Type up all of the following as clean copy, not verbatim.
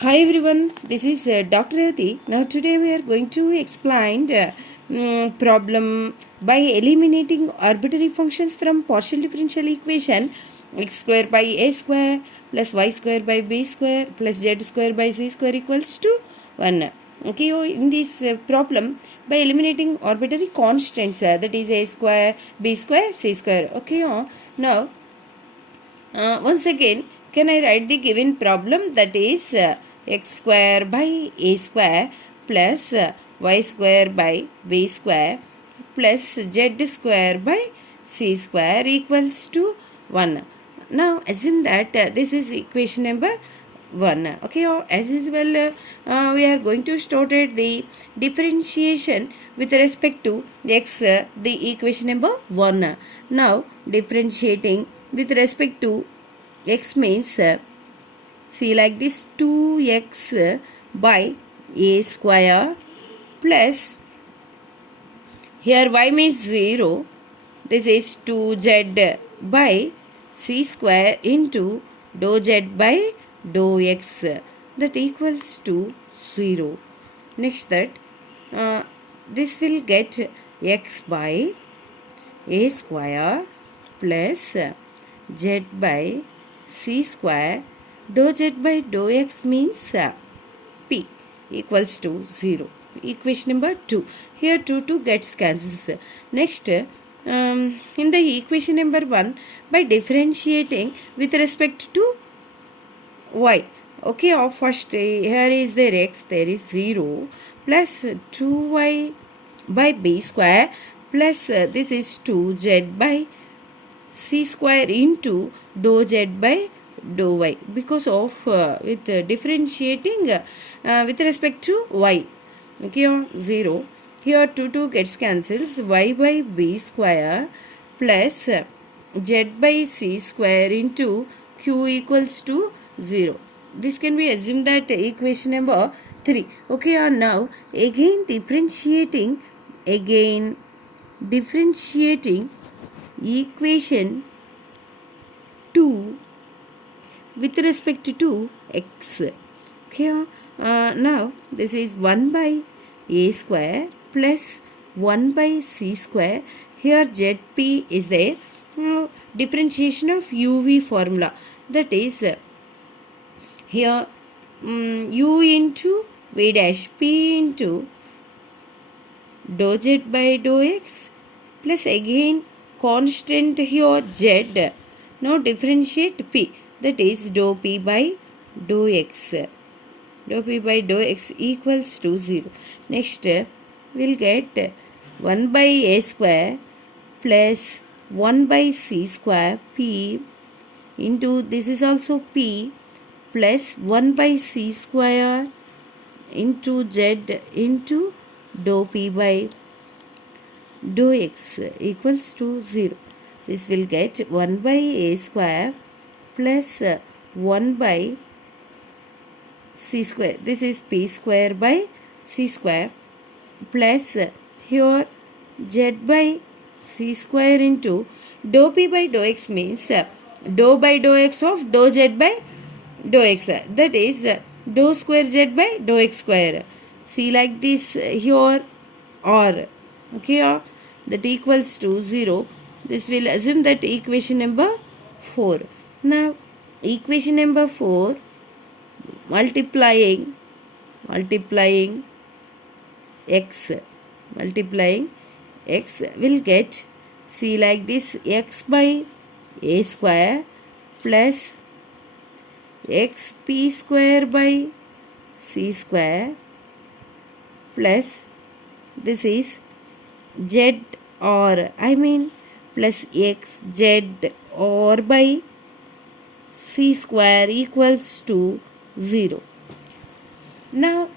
Hi everyone, this is Dr. Rati. Now today we are going to explain the problem by eliminating arbitrary functions from partial differential equation x square by a square plus y square by b square plus z square by c square equals to 1. Okay, in this problem by eliminating arbitrary constants that is a square, b square, c square. Okay, now once again, can I write the given problem that is x square by a square plus y square by b square plus z square by c square equals to 1. Now assume that this is equation number 1. Okay, as usual, we are going to start at the differentiation with respect to x, the equation number 1. Now differentiating with respect to x means see like this 2x by a square plus here y means 0, this is 2z by c square into dou z by dou x that equals to 0. Next that this will get x by a square plus z by c square dou z by dou x means p equals to 0. Equation number 2. Here 2 gets cancels. Next, in the equation number 1, by differentiating with respect to y. Okay, first here is there x, there is 0 plus 2y by b square plus this is 2z by c square into dou z by dou y because of with differentiating with respect to y. Okay, 0. Here 2 gets cancels. Y by b square plus z by c square into q equals to 0. This can be assumed that equation number 3. Okay, now again differentiating equation 2 with respect to x. Okay, now this is 1 by a square plus 1 by c square. Here zp is there. Now differentiation of uv formula, that is here u into v dash p into dou z by dou x plus again constant here z. Now differentiate p, that is dou p by dou x. Dou p by dou x equals to 0. Next, we'll get 1 by a square plus 1 by c square p into this is also p plus 1 by c square into z into dou p by dou x equals to 0. This will get 1 by a square plus 1 by c square. This is p square by c square plus here z by c square into dou p by dou x means dou by dou x of dou z by dou x. That is dou square z by dou x square. See like this here or okay, that equals to 0. This will assume that equation number 4. Now equation number 4 multiplying x will get, see like this, x by a square plus xp square by c square plus this is z or I mean plus xz or by c square equals to 0. Now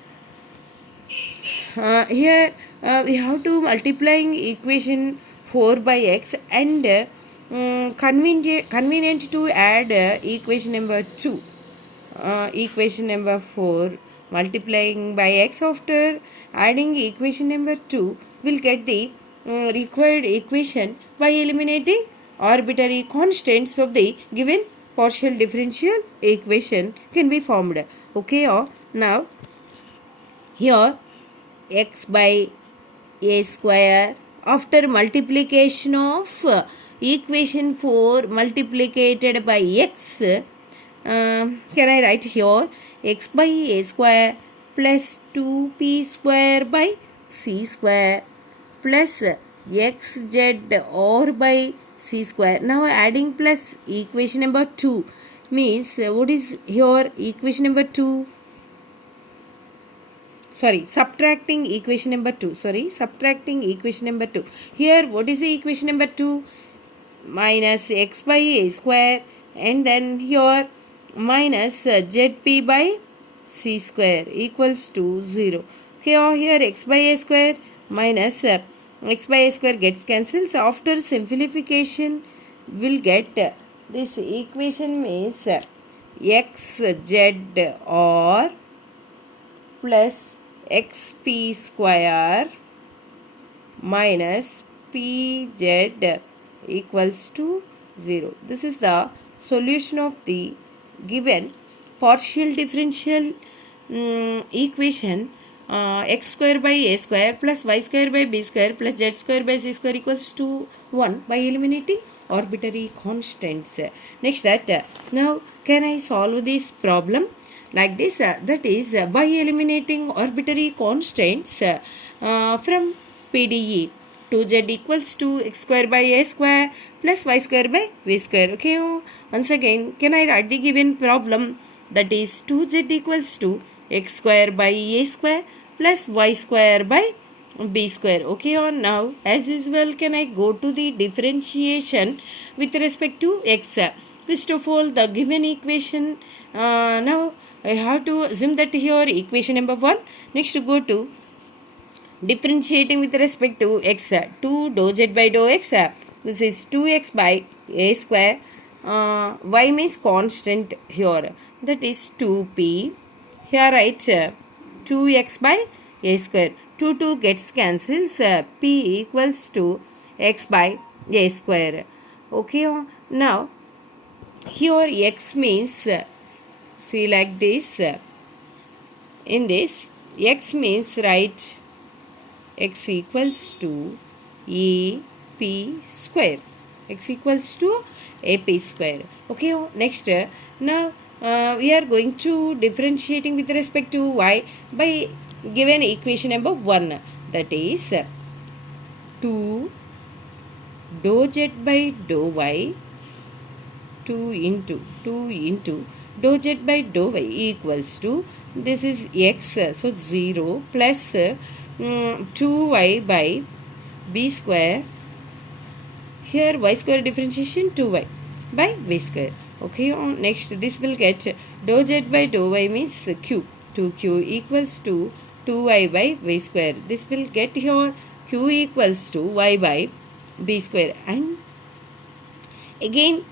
here we have to multiplying equation 4 by x and convenient to add equation number 2. Equation number 4 multiplying by x after adding equation number 2 will get the required equation by eliminating arbitrary constants of the given partial differential equation can be formed. Okay, now here x by a square after multiplication of equation 4 multiplied by x, can I write here x by a square plus 2p square by c square plus xz or by c square. Now adding plus equation number 2 means what is here equation number 2? Subtracting equation number 2. Subtracting equation number 2. Here what is the equation number 2? Minus x by a square, and then here minus zp by c square equals to 0. Here x by a square minus x by a square gets cancelled. So after simplification we'll get this equation means xz or plus xp square minus pz equals to 0. This is the solution of the given partial differential equation x square by a square plus y square by b square plus z square by c square equals to 1 by eliminating arbitrary constants. Next that now can I solve this problem like this? That is by eliminating arbitrary constants from PDE. 2z equals to x square by a square plus y square by v square. Okay, once again can I write the given problem? That is 2z equals to x square by a square plus y square by b square. Okay, now as usual can I go to the differentiation with respect to x? First of all the given equation, now I have to assume that here equation number 1. Next to go to differentiating with respect to x, 2 dou z by dou x, this is 2x by a square, y means constant here, that is 2p, here write 2x by a square, 2 gets cancels, p equals to x by a square. Okay, now here x means see like this, in this x means write x equals to AP square. X equals to AP square. Okay, next now we are going to differentiating with respect to y by given equation number 1, that is 2 dou z by dou y 2 into dou z by dou y equals to, this is x, so 0 plus 2y by b square, here y square differentiation 2y by v square. Okay, next this will get dou z by dou y means q, 2q equals to 2y by v square. This will get here q equals to y by b square, and again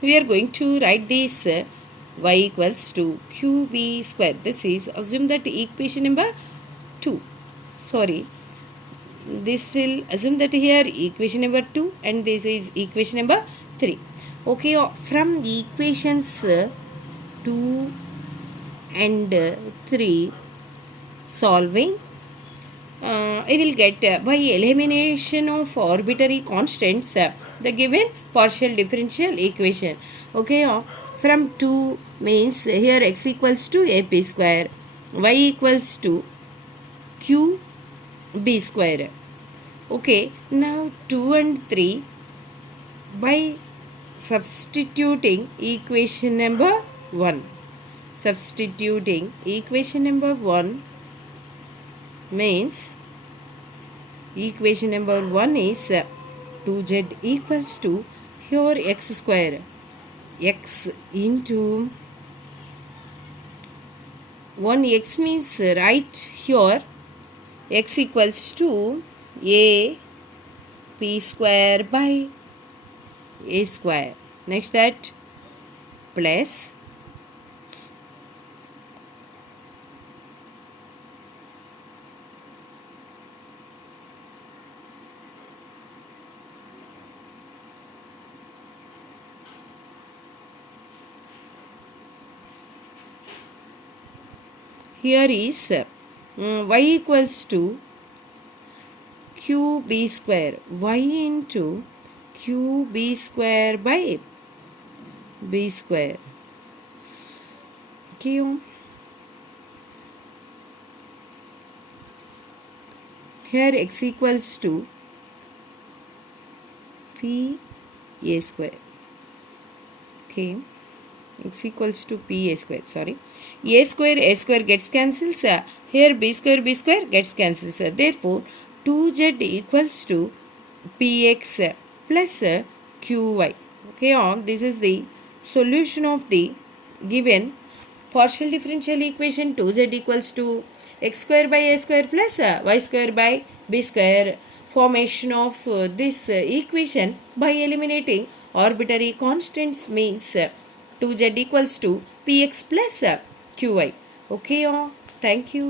we are going to write this y equals to qb square. This is assume that equation number 2. This will assume that here equation number 2 and this is equation number 3. Okay, from equations 2 and 3 solving, I will get by elimination of arbitrary constants the given partial differential equation. Okay, from 2 means here x equals to ap square, y equals to q b square. Okay, now 2 and 3 by substituting equation number 1. Substituting equation number 1 means equation number 1 is 2z equals to here x square, x into 1x means right here x equals to a p square by a square. Next that plus here is y equals to qb square, y into qb square by b square. Okay. Here x equals to p a square. Okay, x equals to p a square, sorry, a square gets cancels, here b square gets cancels, therefore 2z equals to px plus qy. Okay, this is the solution of the given partial differential equation 2z equals to x square by a square plus y square by b square. Formation of this equation by eliminating arbitrary constants means 2z equals to px plus qy. Okay, thank you.